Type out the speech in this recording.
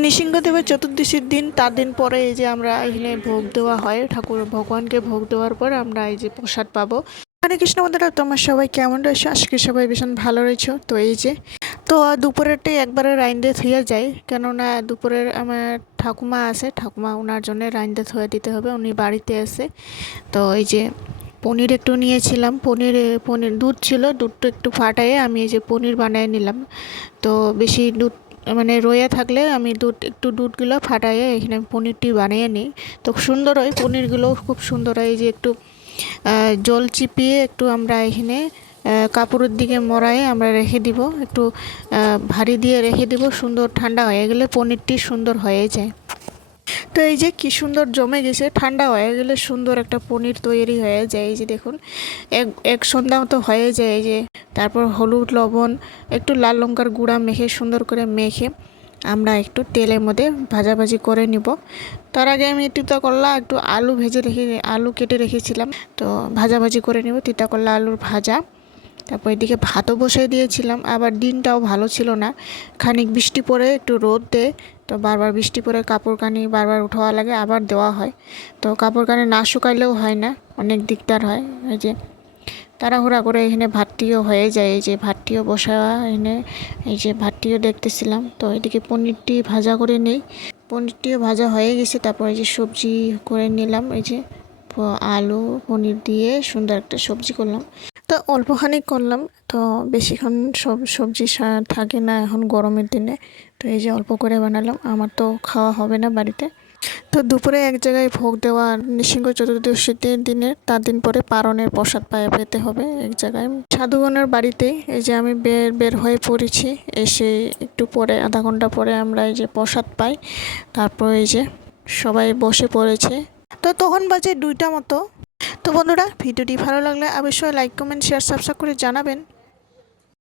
নৃসিংহদেবের চতুর্দশীর দিন, তার দিন পরে এই যে আমরা এখানে ভোগ দেওয়া হয়, ঠাকুর ভগবানকে ভোগ দেওয়ার পর আমরা এই যে প্রসাদ পাবো। হরে কৃষ্ণ বন্ধুরা, তোমার সবাই কেমন রয়েছে? আজকে সবাই ভীষণ ভালো রয়েছে। তো এই যে দুপুরেরটাই একবারে রাইন্দে থইয়া যায়, কেননা দুপুরের আমার ঠাকুমা আছে, ঠাকুমা ওনার জন্য রাইন্দে থইয়া দিতে হবে, উনি বাড়িতে আছে। তো এই যে পনির একটু নিয়েছিলাম, পনির পনির দুধ ছিল, দুধটা একটু ফাটাইয়ে আমি এই যে পনির বানিয়ে নিলাম। তো বেশি দুধ মানে রয়ে থাকলে আমি দুধগুলো ফাটাইয়ে এখানে পনিরটি বানিয়ে নিই। তো সুন্দর হয় পনিরগুলো, খুব সুন্দর হয়। এই যে একটু জল চিপিয়ে একটু আমরা এখানে কাপড়ের দিকে মরায়ে আমরা রেখে দিব, একটু ভারী দিয়ে রেখে দিব, সুন্দর ঠান্ডা হয়ে গেলে পনিরটি সুন্দর হয়ে যায়। তো এই যে কি সুন্দর জমে গেছে, ঠান্ডা হয়ে গেলে সুন্দর একটা পনির তৈরি হয়ে যায়। এই যে দেখুন, এক এক সন্ধ্যা মতো হয়ে যায়। এই যে তারপর হলুদ লবণ একটু লাল লঙ্কার গুঁড়া মেখে সুন্দর করে মেখে আমরা একটু তেলের মধ্যে ভাজাভাজি করে নিব। তার আগে আমি তিতা করলা একটু আলু কেটে রেখেছিলাম, তো ভাজাভাজি করে নিব তিতা করলা আলুর ভাজা। তারপর এদিকে ভাতও বসিয়ে দিয়েছিলাম। আবার দিনটাও ভালো ছিল না, খানিক বৃষ্টি পড়ে একটু রোদ দেয়, তো বারবার বৃষ্টি পড়ে কাপড় কানি বারবার উঠাওয়া লাগে, আবার দেওয়া হয়। তো কাপড় কানি না শুকাইলেও হয় না, অনেক দিকদার হয়। এই যে তাড়াহুড়া করে এখানে ভাতটিও হয়ে যায়। এই যে ভাতটিও বসা এনে এই যে ভাতটিও দেখতেছিলাম। তো এদিকে পনিরটি ভাজা করে নেই, পনিরটিও ভাজা হয়ে গেছে। তারপর এই যে সবজি করে নিলাম, এই যে আলু পনির দিয়ে সুন্দর একটা সবজি করলাম। তো অল্পখানি করলাম, তো বেশিক্ষণ সবজি থাকে না এখন গরমের দিনে। তো এই যে অল্প করে বানালাম, আমার তো খাওয়া হবে না বাড়িতে। তো দুপুরে এক জায়গায় ভোগ দেওয়া, নৃসিংহ চতুর্দশীর দিনে তার দিন পরে পারণের প্রসাদ পেতে হবে এক জায়গায় সাধুগণের বাড়িতে। এই যে আমি বের হয়ে পড়েছি, এসে একটু পরে আধা ঘন্টা পরে আমরা এই যে প্রসাদ পাই। তারপর এই যে সবাই বসে পড়েছে, তো তখন বাজে 2টা মতো। তো বন্ধুরা, ভিডিওটি ভালো লাগলে অবশ্যই লাইক কমেন্ট শেয়ার সাবস্ক্রাইব করে জানাবেন।